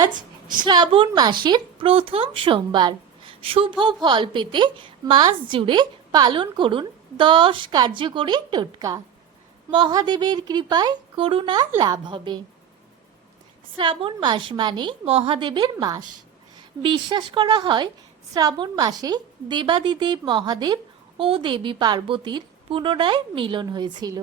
আজ শ্রাবণ মাসের প্রথম সোমবার। শুভ ফল পেতে মাস জুড়ে পালন করুন দশ কার্যকরী টোটকা। মহাদেবের কৃপায় করুণা লাভ হবে। শ্রাবণ মাস মানেই মহাদেবের মাস। বিশ্বাস করা হয় শ্রাবণ মাসে দেবাদিদেব মহাদেব ও দেবী পার্বতীর পুনরায় মিলন হয়েছিল।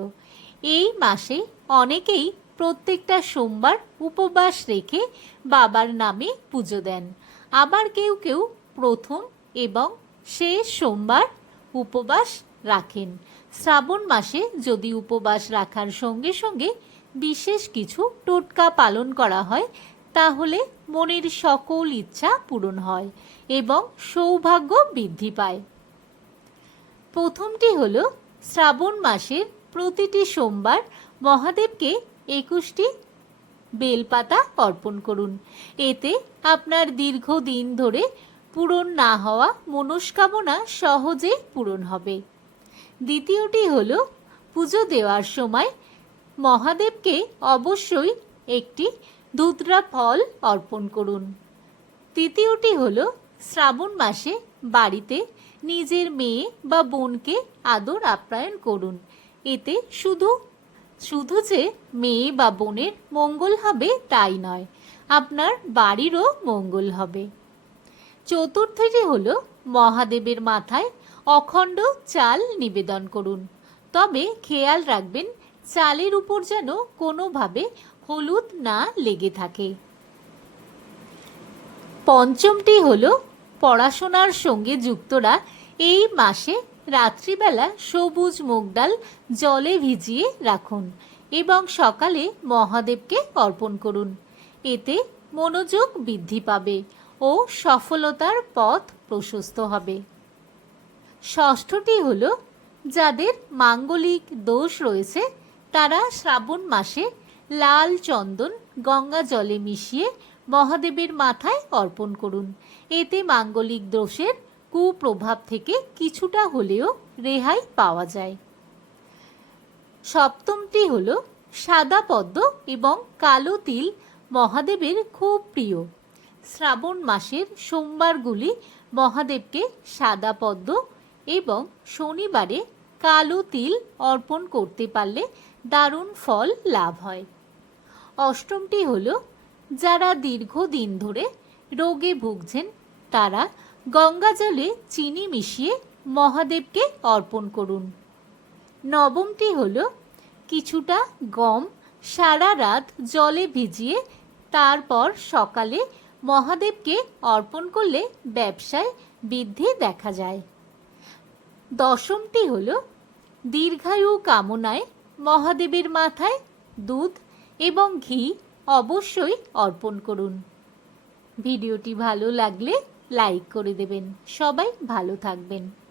এই মাসে অনেকেই প্রত্যেকটা সোমবার উপবাস রেখে বাবার নামে পুজো দেন। আবার কেউ কেউ প্রথম এবং শেষ সোমবার উপবাস রাখেন। শ্রাবণ মাসে যদি উপবাস রাখার সঙ্গে সঙ্গে বিশেষ কিছু টোটকা পালন করা হয়, তাহলে মনের সকল ইচ্ছা পূরণ হয় এবং সৌভাগ্য বৃদ্ধি পায়। প্রথমটি হলো, শ্রাবণ মাসের প্রতিটি সোমবার মহাদেবকে একুশটি বেলপাতা অর্পণ করুন। এতে আপনার দীর্ঘদিন ধরে পূরণ না হওয়া মনস্কামনা সহজেই পূরণ হবে। দ্বিতীয়টি হল, পুজো দেওয়ার সময় মহাদেবকে অবশ্যই একটি ধুতরা ফল অর্পণ করুন। তৃতীয়টি হল, শ্রাবণ মাসে বাড়িতে নিজের মেয়ে বা বোনকে আদর আপ্যায়ন করুন। এতে শুধু শুধু যে মেয়ে বা বোনের মঙ্গল হবে তাই নয়, আপনার বাড়িরও মঙ্গল হবে। চতুর্থটি হলো, মহাদেবের মাথায় অখণ্ড চাল নিবেদন করুন। তবে খেয়াল রাখবেন, চালের উপর যেন কোনোভাবে হলুদ না লেগে থাকে। পঞ্চমটি হলো, পড়াশোনার সঙ্গে যুক্তরা এই মাসে রাত্রিবেলা সবুজ মুগ ডাল জলে ভিজিয়ে রাখুন এবং সকালে মহাদেবকে অর্পণ করুন। এতে মনোযোগ বৃদ্ধি পাবে ও সফলতার পথ প্রশস্ত হবে। ষষ্ঠটি হল, যাদের মাঙ্গলিক দোষ রয়েছে, তারা শ্রাবণ মাসে লাল চন্দন গঙ্গা জলে মিশিয়ে মহাদেবের মাথায় অর্পণ করুন। এতে মাঙ্গলিক দোষের কুপ্রভাব থেকে কিছুটা হলেও রেহাই পাওয়া যায়। সপ্তমটি হল সাদা পদ্ম এবং কালো তিল মহাদেবের খুব প্রিয়। শ্রাবণ মাসের সোমবারগুলি মহাদেবকে সাদা পদ্ম এবং শনিবারে কালো তিল অর্পণ করতে পারলে দারুণ ফল লাভ হয়। অষ্টমটি হল, যারা দীর্ঘদিন ধরে রোগে ভুগছেন, তারা গঙ্গা জলে চিনি মিশিয়ে মহাদেবকে অর্পণ করুন। নবমটি হল, কিছুটা গম সারা রাত জলে ভিজিয়ে তারপর সকালে মহাদেবকে অর্পণ করলে ব্যবসায় বৃদ্ধি দেখা যায়। দশমটি হল, দীর্ঘায়ু কামনায় মহাদেবের মাথায় দুধ এবং ঘি অবশ্যই অর্পণ করুন। ভিডিওটি ভালো লাগলে লাইক করে দেবেন। সবাই ভালো থাকবেন।